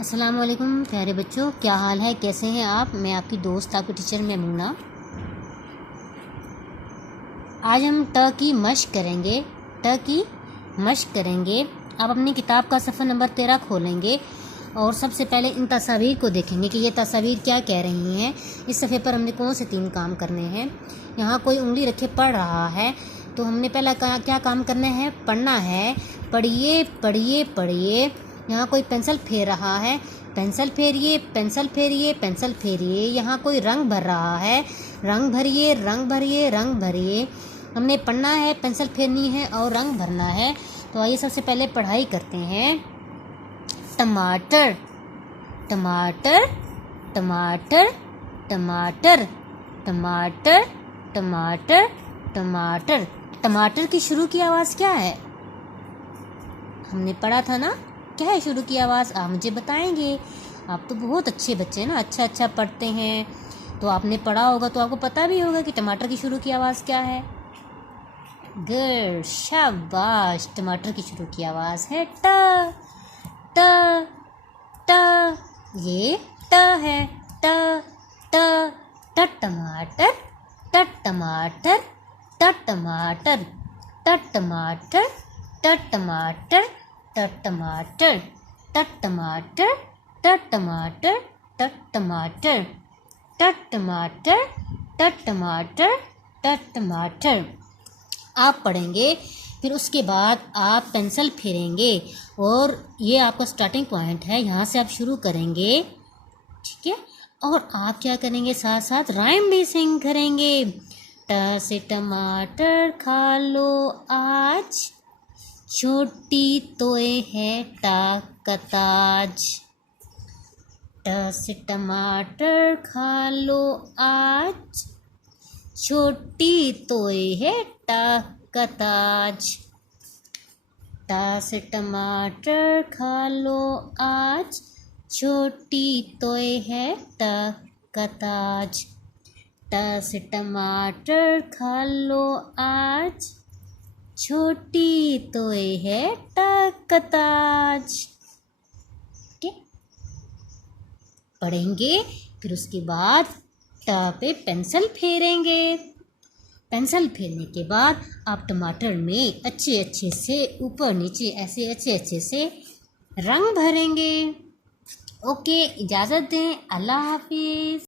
अस्सलाम वालेकुम प्यारे बच्चों, क्या हाल है, कैसे हैं आप। मैं आपकी दोस्त, आपकी टीचर मैमूना। आज हम ट की मश्क करेंगे। ट की मश्क करेंगे। आप अपनी किताब का सफ़ा नंबर 13 खोलेंगे और सबसे पहले इन तस्वीर को देखेंगे कि ये तस्वीर क्या कह रही हैं। इस सफ़े पर हमने कौन से 3 काम करने हैं। यहाँ कोई उंगली रखे पढ़ रहा है, तो हमने पहला क्या काम करना है, पढ़ना है। पढ़िए पढ़िए पढ़िए। यहाँ कोई पेंसिल फेर रहा है, पेंसिल फेरिए पेंसिल फेरिए पेंसिल फेरिए। यहाँ कोई रंग भर रहा है, रंग भरिए रंग भरिए रंग भरिए। हमने पढ़ना है, पेंसिल फेरनी है और रंग भरना है। तो आइए सबसे पहले पढ़ाई करते हैं। टमाटर टमाटर टमाटर टमाटर टमाटर टमाटर टमाटर। टमाटर की शुरू की आवाज़ क्या है, हमने पढ़ा था ना। क्या है शुरू की आवाज़, आप मुझे बताएंगे। आप तो बहुत अच्छे बच्चे हैं ना, अच्छा पढ़ते हैं, तो आपने पढ़ा होगा तो आपको पता भी होगा कि टमाटर की शुरू की आवाज़ क्या है। गुड, शाबाश। टमाटर की शुरू की आवाज़ है ट ट ट। ये ट है, ट ट ट टमाटर ट टमाटर ट टमाटर ट टमाटर ट टमाटर ट टमाटर ट टमाटर ट टमाटर ट टमाटर ट टमाटर ट टमाटर ट टमाटर। आप पढ़ेंगे, फिर उसके बाद आप पेंसिल फेरेंगे और ये आपका स्टार्टिंग पॉइंट है, यहाँ से आप शुरू करेंगे, ठीक है। और आप क्या करेंगे, साथ साथ राइम भी सिंग करेंगे। ट से टमाटर खा लो आज, छोटी तोय है ताकताज। ट से टमाटर खा लो आज, छोटी तोय है ताकताज। ट से टमाटर खा लो आज, छोटी तोय है ताकताज। ट से टमाटर खा लो आज, छोटी तोय है ताकताज। ठीक, पढ़ेंगे, फिर उसके बाद ट पे पेंसिल फेरेंगे। पेंसिल फेरने के बाद आप टमाटर में अच्छे से ऊपर नीचे ऐसे अच्छे से रंग भरेंगे। ओके, इजाज़त दें, अल्लाह हाफिज़।